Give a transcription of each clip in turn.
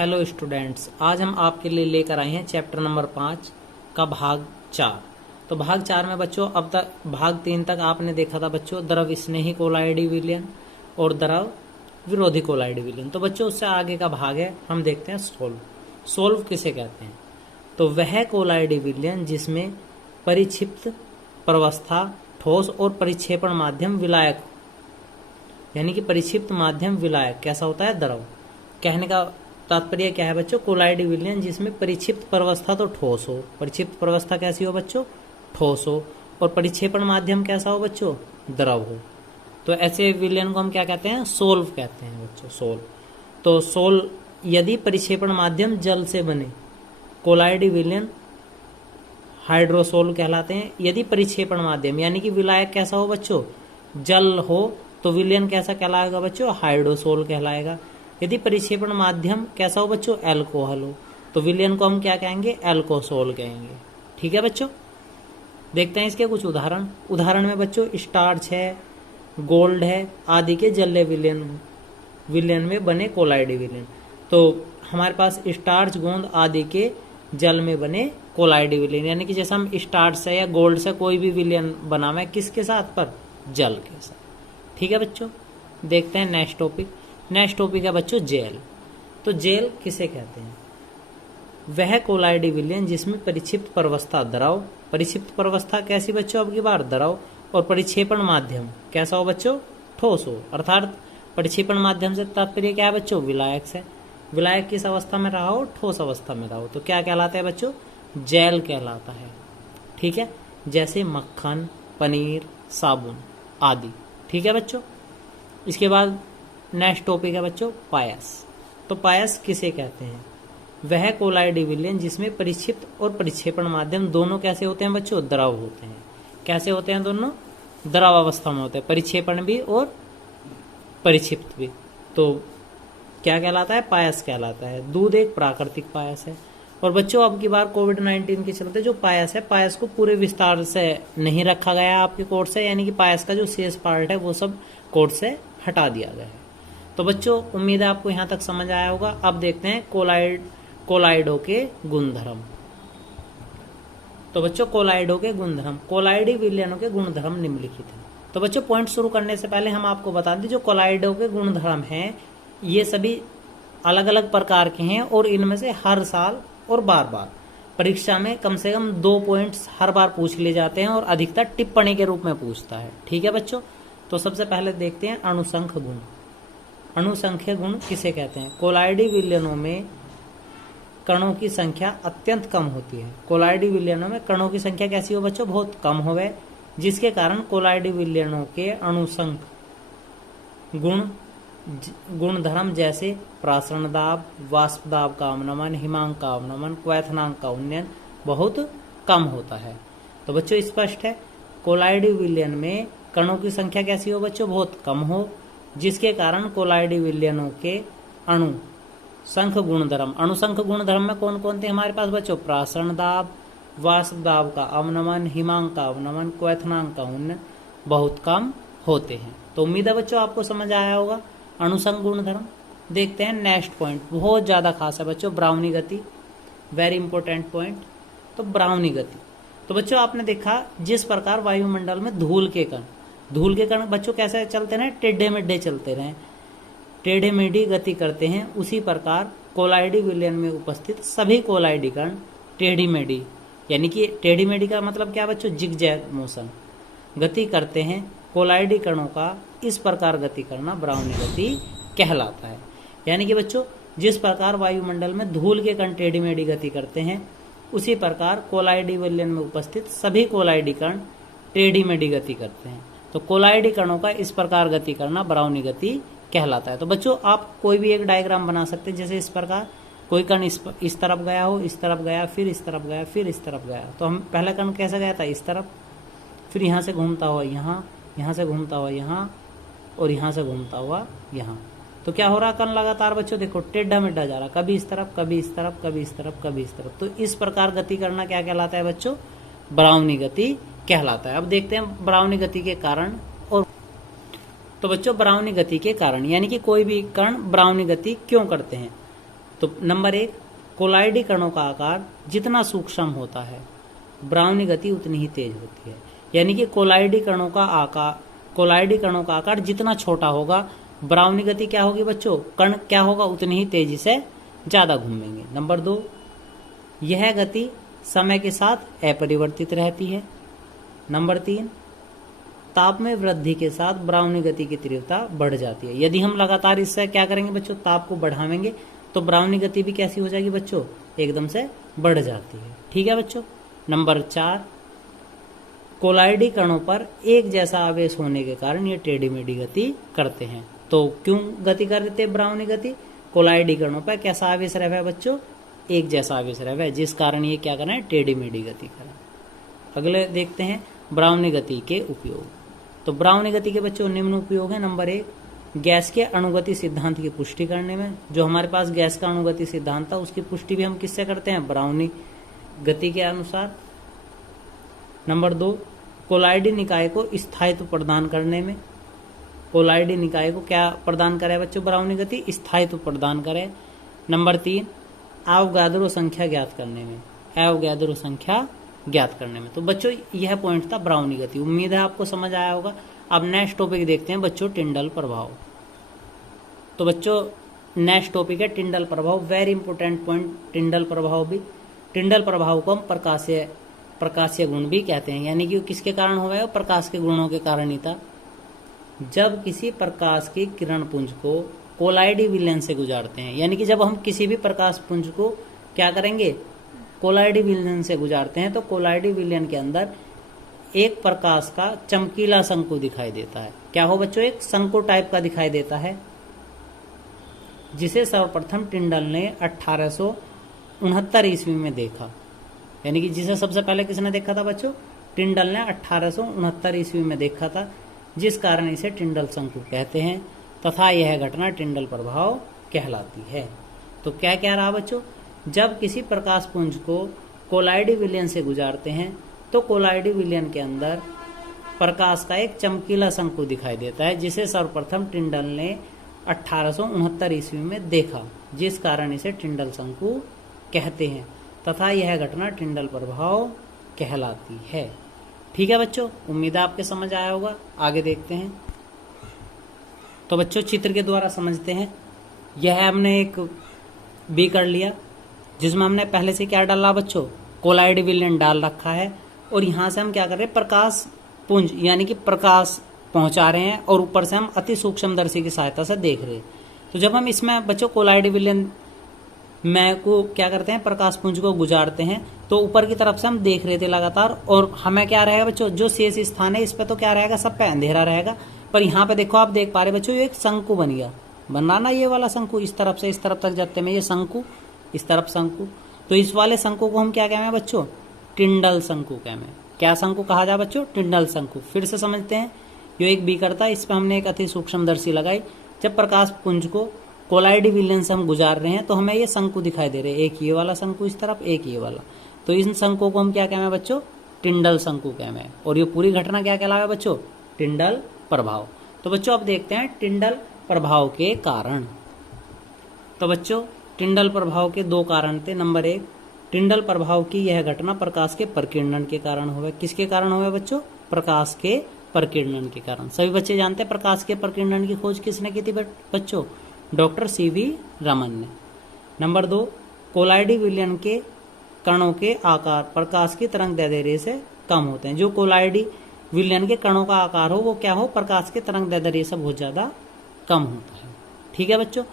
Hello students, आज हम आपके लिए लेकर आए हैं चैप्टर नंबर 5 का भाग 4। तो भाग 4 में बच्चों अब तक भाग 3 तक आपने देखा था बच्चों द्रव स्नेही कोलाइडी विलयन और द्रव विरोधी कोलाइडी विलयन। तो बच्चों उससे आगे का भाग है, हम देखते हैं सोल्व किसे कहते हैं। तो वह कोलाइडी विलयन जिसमें परिक्षिप्त प्रवस्था ठोस और परिक्षेपण माध्यम विलायक, यानी कि परिक्षिप्त माध्यम विलायक कैसा होता है, द्रव। कहने का तात्पर्य क्या है बच्चों, कोलाइडी विलयन जिसमें परिक्षिप्त प्रवस्था तो ठोस हो, परिक्षिप्त प्रवस्था कैसी हो बच्चों, ठोस हो, और परिक्षेपण माध्यम कैसा हो बच्चों, द्रव हो। तो ऐसे विलयन को हम क्या कहते हैं, सोल्व कहते हैं बच्चों, सोल्व। तो यदि परिक्षेपण माध्यम जल से बने, कोलाइडी विलयन हाइड्रोसोल कहलाते हैं। यदि परिक्षेपण माध्यम यानी कि विलायक कैसा हो बच्चों, जल हो, तो विलयन कैसा कहलाएगा बच्चों, हाइड्रोसोल कहलाएगा। यदि परिक्षेपण माध्यम कैसा हो बच्चों, एल्कोहल हो, तो विलयन को हम क्या कहेंगे, एल्कोसोल कहेंगे। ठीक है बच्चों, देखते हैं इसके कुछ उदाहरण में बच्चों स्टार्च है, गोल्ड है आदि के जलीय विलयन में बने कोलाइडी विलयन। तो हमारे पास स्टार्च, गोंद आदि के जल में बने कोलाइडी विलयन, यानी कि जैसे हम स्टार्च से या गोल्ड से कोई भी विलयन बना हुआ है किसके साथ पर, जल के साथ। ठीक है बच्चों, देखते हैं नेक्स्ट टॉपिक है बच्चों जेल। तो जेल किसे कहते हैं, वह कोलाइडी विलयन जिसमें परिक्षिप्त प्रवस्था द्रव, परिक्षिप्त प्रवस्था कैसी बच्चों, अब की बार द्रव, और परिक्षेपण माध्यम कैसा हो बच्चों, ठोस हो। अर्थात परिक्षेपण माध्यम से तात्पर्य क्या है बच्चों, विलायक से। विलायक किस अवस्था में रहा हो, ठोस अवस्था में रहा हो, तो क्या कहलाता है बच्चों, जेल कहलाता है। ठीक है, जैसे मक्खन, पनीर, साबुन आदि। ठीक है बच्चों, इसके बाद नेक्स्ट टॉपिक है बच्चों पायस। तो पायस किसे कहते हैं, वह कोलाइडी विलयन जिसमें परिक्षिप्त और परिक्षेपण माध्यम दोनों कैसे होते हैं बच्चों, द्रव होते हैं। कैसे होते हैं, दोनों द्रव अवस्था में होते हैं, परिक्षेपण भी और परिक्षिप्त भी। तो क्या कहलाता है, पायस कहलाता है। दूध एक प्राकृतिक पायस है। और बच्चों अब की बार कोविड-19 के चलते जो पायस है, पायस को पूरे विस्तार से नहीं रखा गया है आपके कोर्स से, यानी कि पायस का जो शेष पार्ट है वो सब कोर्स से हटा दिया गया है। तो बच्चों उम्मीद है आपको यहाँ तक समझ आया होगा। अब देखते हैं कोलाइडो के गुणधर्म। तो बच्चों कोलाइडो के गुणधर्म, कोलाइडी विलयनों के गुणधर्म निम्नलिखित हैं। तो बच्चों पॉइंट शुरू करने से पहले हम आपको बता दें, जो कोलाइडो के गुणधर्म हैं ये सभी अलग अलग प्रकार के हैं, और इनमें से हर साल और बार बार परीक्षा में कम से कम 2 पॉइंट्स हर बार पूछ लिए जाते हैं, और अधिकतर टिप्पणी के रूप में पूछता है। ठीक है बच्चों, तो सबसे पहले देखते हैं अणुसंख गुण। अणुसंख्य गुण किसे कहते हैं, कोलाइडी विलयनों में कणों की संख्या अत्यंत कम होती है। कोलाइडी विलयनों में कणों की संख्या कैसी हो बच्चों, बहुत कम होवे, जिसके कारण कोलाइडी विलयनों के अणुसंख गुणधर्म जैसे प्रासरण दाब, वाष्प दाब का अवनमन, हिमांक का अवनमन, क्वैथनांक का उन्नयन बहुत कम होता है। तो बच्चों स्पष्ट है, कोलाइडी विलयन में कणों की संख्या कैसी हो बच्चों, बहुत कम हो, जिसके कारण कोलाइडी विलयनों के अणुसंख गुणधर्म में कौन कौन थे हमारे पास बच्चों, प्रासरण दाब, वाष्प दाब का अवनमन, हिमांक का अवनमन, क्वैथनांक का उन्नयन बहुत कम होते हैं। तो उम्मीद है बच्चों आपको समझ आया होगा अणुसंख गुणधर्म। देखते हैं नेक्स्ट पॉइंट, बहुत ज्यादा खास है बच्चों, ब्राउनी गति, वेरी इंपॉर्टेंट पॉइंट। तो ब्राउनी गति, तो बच्चों आपने देखा जिस प्रकार वायुमंडल में धूल के कण बच्चों कैसे चलते रहे, टेढ़े मेढ़े चलते रहे, टेढ़े मेढ़ी गति करते हैं, उसी प्रकार कोलाइडी विलयन में उपस्थित सभी कोलाइडी कण टेढ़ी मेढ़ी, यानी कि टेढ़ी मेढ़ी का मतलब क्या बच्चों, जिगजैग मोशन गति करते हैं। कोलाइडी कणों का इस प्रकार गति करना ब्राउनी गति कहलाता है। यानी कि बच्चों जिस प्रकार वायुमंडल में धूल के कण टेढ़ी मेढ़ी गति करते हैं, उसी प्रकार कोलाइडी विलयन में उपस्थित सभी कोलाइडी कण टेढ़ी मेढ़ी गति करते हैं। तो कोलाइडी कणों का इस प्रकार गति करना ब्राउनी गति कहलाता है। तो बच्चों आप कोई भी एक डायग्राम बना सकते हैं, जैसे इस प्रकार कोई कण इस तरफ गया हो, इस तरफ गया, फिर इस तरफ गया, फिर इस तरफ गया। तो हम पहला कण कैसे गया था, इस तरफ, फिर यहाँ से घूमता हुआ यहाँ, यहाँ से घूमता हुआ यहाँ, और यहाँ से घूमता हुआ यहाँ। तो क्या हो रहा, कण लगातार बच्चों देखो टेढ़ा मेढ़ा जा रहा, कभी इस तरफ, कभी इस तरफ, कभी इस तरफ, कभी इस तरफ। तो इस प्रकार गति करना क्या कहलाता है बच्चों, ब्राउनी गति कहलाता है। अब देखते हैं ब्राउनी गति के कारण। और तो बच्चों ब्राउनी गति के कारण यानी कि कोई भी कण ब्राउनी गति क्यों करते हैं, तो नंबर 1, कोलाइडी कणों का आकार जितना सूक्ष्म होता है ब्राउनी गति उतनी ही तेज होती है। यानी कि कोलाइडी कणों का आकार जितना छोटा होगा ब्राउनी गति क्या होगी बच्चों, कण क्या होगा उतनी ही तेजी से ज्यादा घूमेंगे। नंबर 2, यह गति समय के साथ अपरिवर्तित रहती है। नंबर 3, ताप में वृद्धि के साथ ब्राउनी गति की तीव्रता बढ़ जाती है। यदि हम लगातार इससे क्या करेंगे बच्चों, ताप को बढ़ावेंगे तो ब्राउनी गति भी कैसी हो जाएगी बच्चों, एकदम से बढ़ जाती है। ठीक है बच्चों। नंबर 4, कोलाइडी कणों पर एक जैसा आवेश होने के कारण ये टेढ़ी मेढ़ी गति करते हैं। तो क्यों गति करते हैं ब्राउनी गति, कोलाइडी कणों पर कैसा आवेश रह है बच्चों, एक जैसा आवेश रह है, जिस कारण ये क्या कर रहे हैं, टेढ़ी मेढ़ी गति कर रहे हैं। अगले देखते हैं ब्राउनी गति के उपयोग। तो ब्राउनी गति के बच्चों निम्न उपयोग है। नंबर 1, गैस के अणुगति सिद्धांत की पुष्टि करने में। जो हमारे पास गैस का अणुगति सिद्धांत था उसकी पुष्टि भी हम किससे करते हैं, ब्राउनी गति के अनुसार। नंबर 2, कोलाइडी निकाय को स्थायित्व प्रदान करने में। कोलाइडी निकाय को क्या प्रदान करे बच्चों, ब्राउनी गति स्थायित्व प्रदान करे। नंबर 3, आवोगाद्रो संख्या ज्ञात करने में। आवोगाद्रो संख्या ज्ञात करने में। तो बच्चों यह पॉइंट था ब्राउनी गति। उम्मीद है आपको समझ आया होगा। अब नेक्स्ट टॉपिक देखते हैं बच्चों, टिंडल प्रभाव। तो बच्चों नेक्स्ट टॉपिक है टिंडल प्रभाव। वेरी इंपोर्टेंट पॉइंट टिंडल प्रभाव भी। टिंडल प्रभाव को हम प्रकाशीय गुण भी कहते हैं। यानी कि किसके कारण हुआ, प्रकाश के गुणों के कारण ही था। जब किसी प्रकाश की किरण पुंज को कोलाइडी विलयन से गुजारते हैं, यानी कि जब हम किसी भी प्रकाश पुंज को क्या करेंगे, कोलाइडी विलयन से गुजारते हैं, तो कोलाइडी विलयन के अंदर एक प्रकाश का चमकीला शंकु दिखाई देता है। क्या हो बच्चों, एक शंकु टाइप का दिखाई देता है, जिसे सर्वप्रथम टिंडल ने 1869 ईस्वी में देखा। यानी कि जिसे सबसे पहले किसने देखा था बच्चों, टिंडल ने 1869 ईस्वी में देखा था, जिस कारण इसे टिंडल शंकु कहते हैं तथा यह घटना टिंडल प्रभाव कहलाती है। तो क्या क्या रहा बच्चों, जब किसी प्रकाश पुंज को कोलाइडी विलयन से गुजारते हैं तो कोलाइडी विलयन के अंदर प्रकाश का एक चमकीला शंकु दिखाई देता है, जिसे सर्वप्रथम टिंडल ने 1869 ईस्वी में देखा, जिस कारण इसे टिंडल शंकु कहते हैं तथा यह घटना टिंडल प्रभाव कहलाती है। ठीक है बच्चों, उम्मीद है आपके समझ आया होगा। आगे देखते हैं। तो बच्चों चित्र के द्वारा समझते हैं। यह हमने एक बी कर लिया, जिसमें हमने पहले से क्या डाला बच्चों, कोलाइडी विलयन डाल रखा है, और यहाँ से हम क्या कर रहे हैं, प्रकाश पुंज यानी कि प्रकाश पहुंचा रहे हैं, और ऊपर से हम अति सूक्ष्मदर्शी की सहायता से देख रहे हैं। तो जब हम इसमें बच्चों कोलाइडी विलयन में को क्या करते हैं, प्रकाश पुंज को गुजारते हैं, तो ऊपर की तरफ से हम देख रहे थे लगातार, और हमें क्या रहेगा बच्चों, जो शेष स्थान है इस पे तो क्या रहेगा, सब पे अंधेरा रहेगा। पर यहाँ पे देखो, आप देख पा रहे बच्चों, ये एक शंकु बन गया, बना ना ये वाला शंकु, इस तरफ से इस तरफ तक जाते में ये शंकु, इस तरफ शंकु। तो इस वाले शंकु को हम क्या कहें हैं बच्चों, टिंडल शंकु कहें। क्या शंकु कहा जाए बच्चों, टिंडल शंकु। फिर से समझते हैं, जो एक बी करता है, इस पर हमने एक अति सूक्ष्मदर्शी लगाई। जब प्रकाश पुंज को कोलाइडी विलयन से हम गुजार रहे हैं तो हमें ये शंकु दिखाई दे रहे हैं, एक ये वाला शंकु इस तरफ, एक ये वाला। तो इन शंकु को हम क्या कहें बच्चों, टिंडल शंकु कहें। और ये पूरी घटना क्या कहलावे बच्चों, टिंडल प्रभाव। तो बच्चों अब देखते हैं टिंडल प्रभाव के कारण। तो बच्चों टिंडल प्रभाव के दो कारण थे। नंबर 1, टिंडल प्रभाव की यह घटना प्रकाश के प्रकीर्णन के कारण हुआ। किसके कारण हुआ बच्चों, प्रकाश के प्रकीर्णन के कारण। सभी बच्चे जानते हैं प्रकाश के प्रकीर्णन की खोज किसने की थी बच्चों, डॉक्टर CV रमन ने। नंबर 2, कोलाइडी विलयन के कणों के आकार प्रकाश की तरंग दैर्ध्य से कम होते हैं। जो कोलाइडी विलयन के कणों का आकार हो वो क्या हो, प्रकाश के तरंग दैर्ध्य से बहुत ज्यादा कम होता है। ठीक है बच्चों।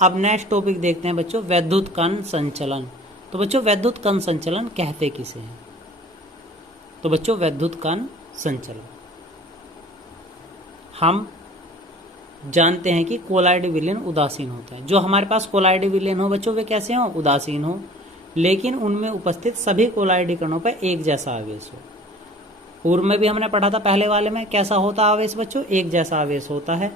अब नेक्स्ट टॉपिक देखते हैं बच्चों, वैद्युत कण संचलन। तो बच्चों वैद्युत कण संचलन कहते किसे हैं, तो बच्चों वैद्युत कण संचलन हम जानते हैं कि कोलाइडी विलयन उदासीन होता है। जो हमारे पास कोलाइडी विलयन हो बच्चों वे कैसे हो, उदासीन हो, लेकिन उनमें उपस्थित सभी कोलाइडी कणों पर एक जैसा आवेश हो। पूर्व में भी हमने पढ़ा था पहले वाले में, कैसा होता आवेश बच्चों, एक जैसा आवेश होता है।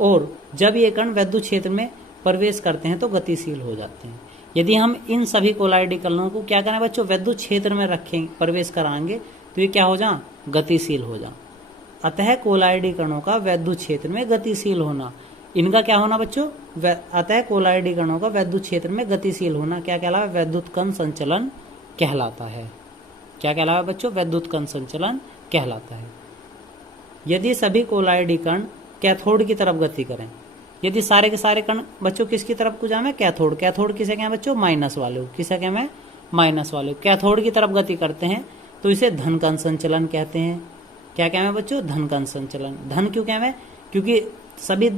और जब ये कण विद्युत क्षेत्र में प्रवेश करते हैं तो गतिशील हो जाते हैं। यदि हम इन सभी कोलाइडी कणों को क्या करें बच्चों, विद्युत क्षेत्र में रखें, प्रवेश कराएंगे, तो ये क्या हो जाए, गतिशील हो जाए। अतः कोलाइडी कणों का विद्युत क्षेत्र में गतिशील होना इनका क्या होना बच्चों, अतः कोलाइडी कणों का वैद्युत क्षेत्र में गतिशील होना क्या कहलावा, वैद्युत कण संचलन कहलाता है। क्या कहलावा बच्चों, वैद्युत कण संचलन कहलाता है। यदि सभी कोलाइडी कण कैथोड की तरफ गति करें, यदि सारे के सारे कण बच्चों किसकी तरफ को जाए, कैथोड, कैथोड किसे कहें बच्चों, माइनस वाले, किसे कहें, माइनस वाले, कैथोड की तरफ गति करते हैं तो इसे धन कण संचलन कहते हैं। क्या कहें बच्चों, धन कण संचलन। धन क्यों कहें, क्योंकि सभी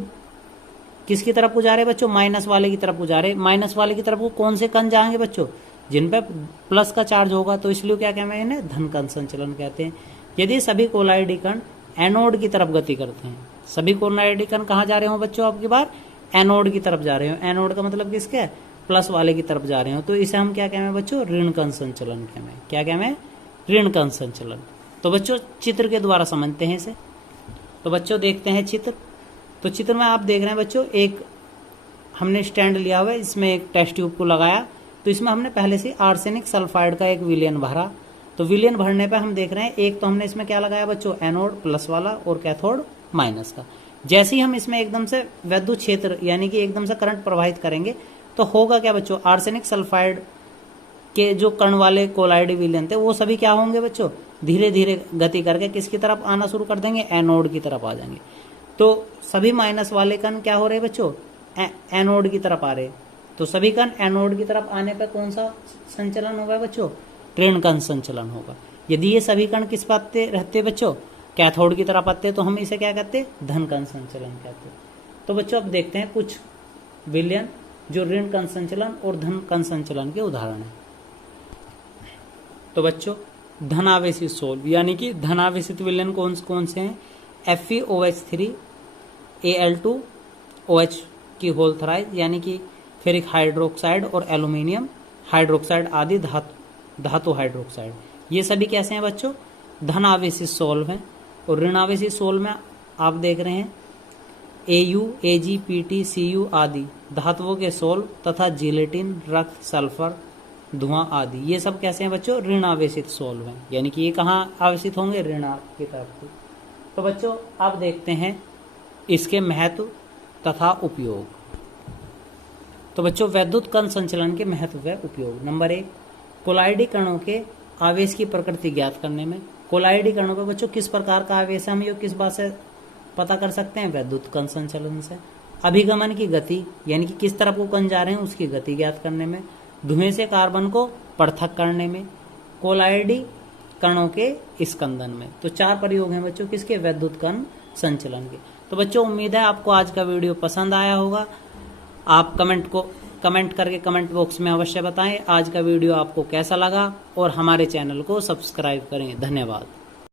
किसकी तरफ को जा रहे बच्चों, माइनस वाले की तरफ को जा रहे। माइनस वाले की तरफ को कौन से कण जाएंगे बच्चों, जिन पे प्लस का चार्ज होगा, तो इसलिए क्या कहें इन्हें धन कण संचलन कहते हैं। यदि सभी कोलाइडी कण एनोड की तरफ गति करते हैं, सभी कोलाइडी कण कहाँ जा रहे हो बच्चों, आपकी बार एनोड की तरफ जा रहे हो। एनोड का मतलब किसके है, प्लस वाले की तरफ जा रहे हो, तो इसे हम क्या कहें बच्चों, ऋण कण संचलन कहें। क्या कहें, ऋण कण संचलन। तो बच्चों चित्र के द्वारा समझते हैं इसे। तो बच्चों देखते हैं चित्र। तो चित्र में आप देख रहे हैं बच्चों, एक हमने स्टैंड लिया हुआ है, इसमें एक टेस्ट ट्यूब को लगाया, तो इसमें हमने पहले से आर्सेनिक सल्फाइड का एक विलयन भरा। तो विलयन भरने पे हम देख रहे हैं, एक तो हमने इसमें क्या लगाया बच्चों, एनोड प्लस वाला और कैथोड माइनस का। जैसे ही हम इसमें एकदम से वैद्युत क्षेत्र यानी कि एकदम से करंट प्रवाहित करेंगे तो होगा क्या बच्चों, आर्सेनिक सल्फाइड के जो कण वाले कोलाइडी विलयन थे वो सभी क्या होंगे बच्चों, धीरे धीरे गति करके किसकी तरफ आना शुरू कर देंगे, एनोड की तरफ आ जाएंगे। तो सभी माइनस वाले कण क्या हो रहे बच्चों, एनोड की तरफ आ रहे। तो सभी कण एनोड की तरफ आने पर कौन सा संचलन होगा बच्चों, ऋण कण संचलन होगा। यदि ये सभी कण किस पाते रहते बच्चों, कैथोड की तरफ आते, तो हम इसे क्या कहते, धन कण संचलन कहते। तो बच्चों अब देखते हैं कुछ विलयन जो ऋण कण संचलन और धन कण संचलन के उदाहरण है। तो बच्चों धनावेशित सोल यानी कि धनावेशित विलयन कौन कौन से हैं, FeOH3 Al2OH की होल थराइड यानी कि फेरिक हाइड्रोक्साइड और एल्यूमिनियम हाइड्रोक्साइड आदि धातु हाइड्रोक्साइड, ये सभी कैसे हैं बच्चों, धनावेशित सोल्व हैं। और ऋणावेशित सोल में आप देख रहे हैं Au, Ag, Pt, Cu आदि धातुओं के सोल्व तथा जिलेटिन, रक्त, सल्फर, धुआं आदि, ये सब कैसे हैं बच्चों, ऋणावेशित सोल्व हैं। यानी कि ये कहाँ आवेशित होंगे, ऋण की तरफ से। तो बच्चों आप देखते हैं इसके महत्व तथा उपयोग। तो बच्चों वैद्युत कण संचलन के महत्व व उपयोग। नंबर 1, कोलाइडी कणों के आवेश की प्रकृति ज्ञात करने में। कोलाइडी कणों पर बच्चों किस प्रकार का आवेश है, हम ये किस बात से पता कर सकते हैं, वैद्युत कण संचलन से। अभिगमन की गति यानी कि किस तरफ को कण जा रहे हैं उसकी गति ज्ञात करने में। धुएं से कार्बन को पृथक करने में। कोलाइडी कणों के स्कंदन में। तो 4 प्रयोग हैं बच्चों किसके, वैद्युत कण संचलन के। तो बच्चों उम्मीद है आपको आज का वीडियो पसंद आया होगा। आप कमेंट करके कमेंट बॉक्स में अवश्य बताएं आज का वीडियो आपको कैसा लगा और हमारे चैनल को सब्सक्राइब करें। धन्यवाद।